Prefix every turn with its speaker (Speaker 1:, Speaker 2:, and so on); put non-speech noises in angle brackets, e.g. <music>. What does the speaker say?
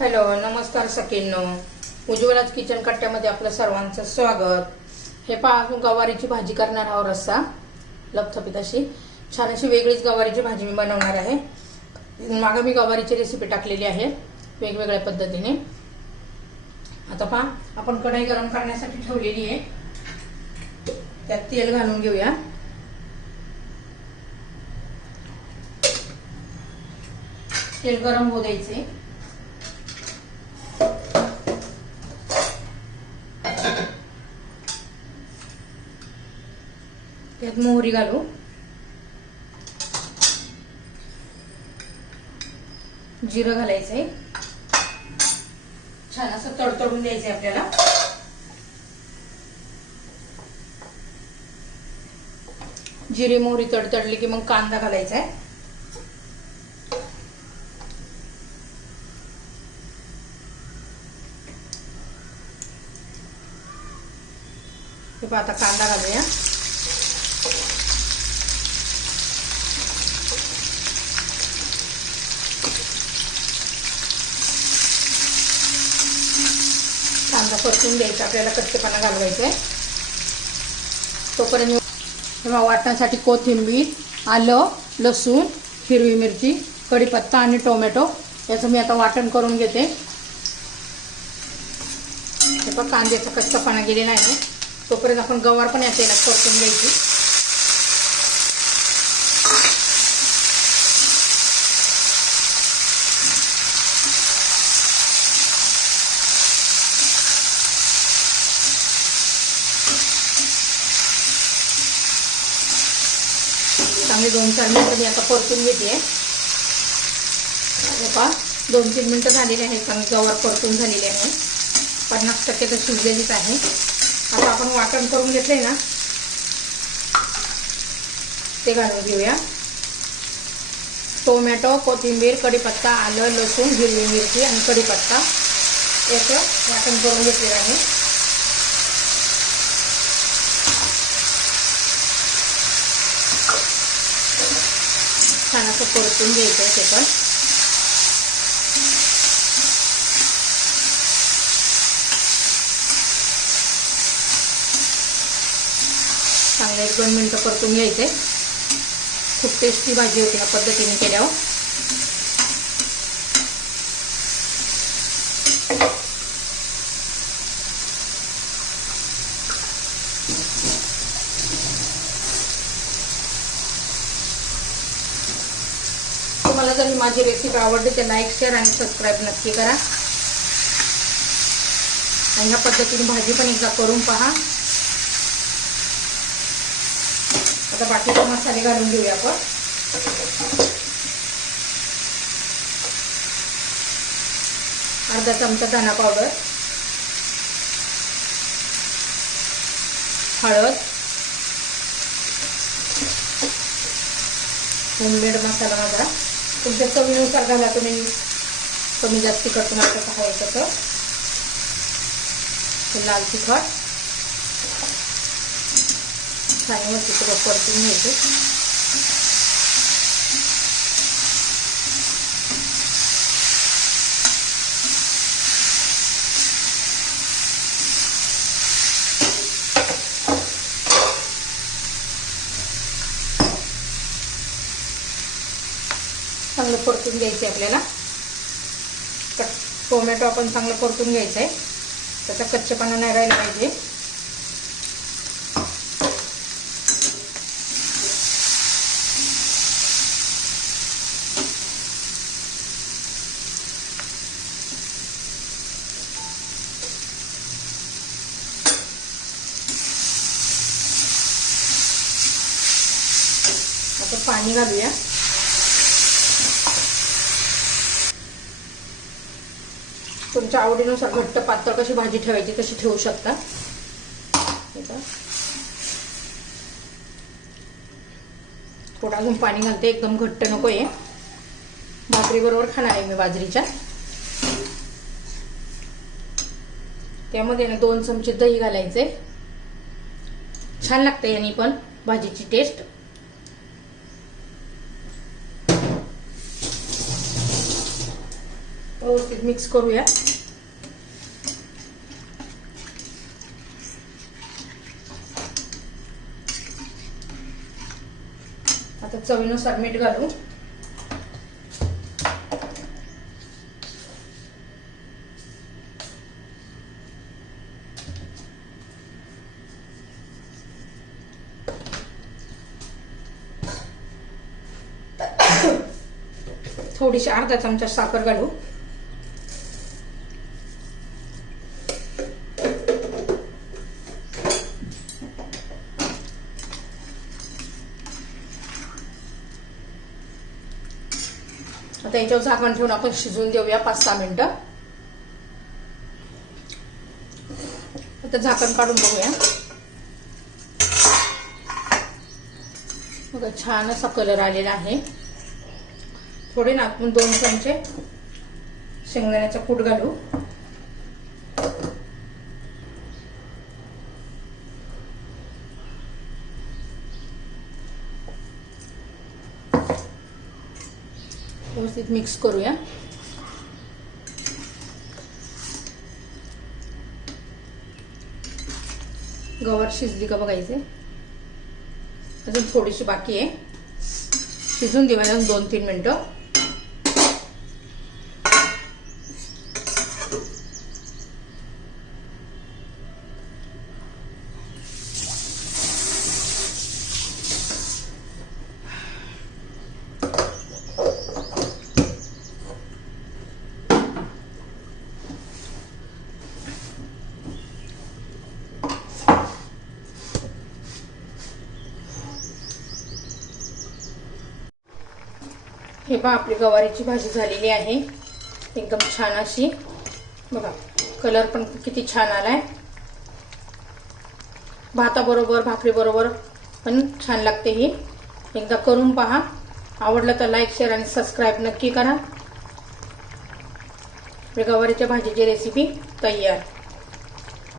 Speaker 1: Hello नमस्कार सखींनो. उज्ज्वलाच kitchen कट्ट्यामध्ये आपलं सर्वांचं स्वागत. हे पहा अजून गवारीची भाजी करणार आहोत रस्सा. लपथपीत अशी. छान अशी वेगळीच गवारीची भाजी मी बनवणार आहे. मागं मी गवारीची रेसिपी टाकलेली आहे वेगवेगळ्या पद्धतीने. आता पहा आपण कढई गरम करण्यासाठी ठेवलेली आहे. त्यात तेल घालून घेऊया. तेल गरम होऊ द्यायचे त्यात मोहरी घालू. जिरं घालायचंय. छान असं तडतडून द्यायचंय आपल्याला. जिरे मोहरी तडतडली की मग कांदा घालायचा आहे आता कांदा घालूया कांदा परतून द्यायचा आपल्याला कच्चेपणा घालवायचं आहे तोपर्यंत तेव्हा वाटण्यासाठी कोथिंबीर आलं लसूण हिरवी मिरची कढीपत्ता आणि टोमॅटो याचं मी आता वाटण करून घेते. हे पण कांद्याचा कच्चापणा गेलेला आहे. तोपर्यंत आपण गवार पण या तेलात परतून घ्यायची. चांगले दोन चार मिनटं मी आता परतून घेते. बघा दोन तीन मिनटं झालेली आहे चांगली गवार परतून झालेली आहे. पन्नास टक्के तर शिजलेलीच आहे. आता आपण वाटण करून घेतलंय ना ते घालून घेऊया. टोमॅटो कोथिंबीर कढीपत्ता आलं लसूण हिरवी मिरची आणि कढीपत्ता. याचं वाटण करून घेतलेलं आहे. छान असं परतून घ्यायचं आहे ते पण. चांगलं एक दोन मिनटं परतून घ्यायचे. खूप टेस्टी भाजी होती या पद्धतीने केल्यावर तुम्हाला जर ही माझी रेसिपी आवडली तर लाईक शेअर आणि सबस्क्राईब नक्की करा. आणि ह्या पद्धतीने भाजी पण एकदा करून पहा. आता बाकीचे मसाले घालून घेऊया आपण. अर्धा चमचा धना पावडर हळद. होममेड मसाला माझा तुमच्या चवीनुसार घाला तुम्ही कमी जास्त तिखट तुम्हाला कसं हवं तसं लाल तिखट. चांगलं तिकडं परतून घ्यायचं. चांगलं परतून घ्यायचं आपल्याला. टोमॅटो आपण चांगलं परतून घ्यायचं आहे त्याचा कच्चेपणा नाही राहिला पाहिजे. आता पाणी घालूया. तुमच्या आवडीनुसार घट्ट पातळ कशी भाजी ठेवायची तशी ठेवू शकता. थोडं अजून पाणी घालते एकदम घट्ट नको आहे भाकरी बरोबर खाणार आहे मी बाजरीच्या. त्यामध्ये ना दोन चमचे दही घालायचे. छान लागते यांनी पण भाजीची टेस्ट व्यवस्थित मिक्स करूया. आता चवीनुसार मीठ घालू. <coughs> थोडीशी अर्धा चमचा साखर घालू. त्यांच्यावर याच्यावर झाकण ठेवून आपण शिजवून देऊया पाच सहा मिनटं. आता झाकण काढून बघूया. बघा छान असा कलर आलेला आहे. थोडे ना आपण दोन चमचे शेंगदाण्याचा कूट घालू. व्यवस्थित मिक्स करूया. गवार शिजली का बघायचे अजून थोडीशी बाकी आहे. शिजून देऊया दोन तीन मिनटं. हे पहा आपली गवारीची भाजी झालेली आहे. एकदम छान अशी. बघा कलर पण किती छान आलाय. भाताबरोबर भाकरीबरोबर पण छान लागते ही. एकदा करून पहा. आवडलं तर लाईक शेअर आणि सबस्क्राईब नक्की करा. गवारीच्या भाजीची रेसिपी तयार.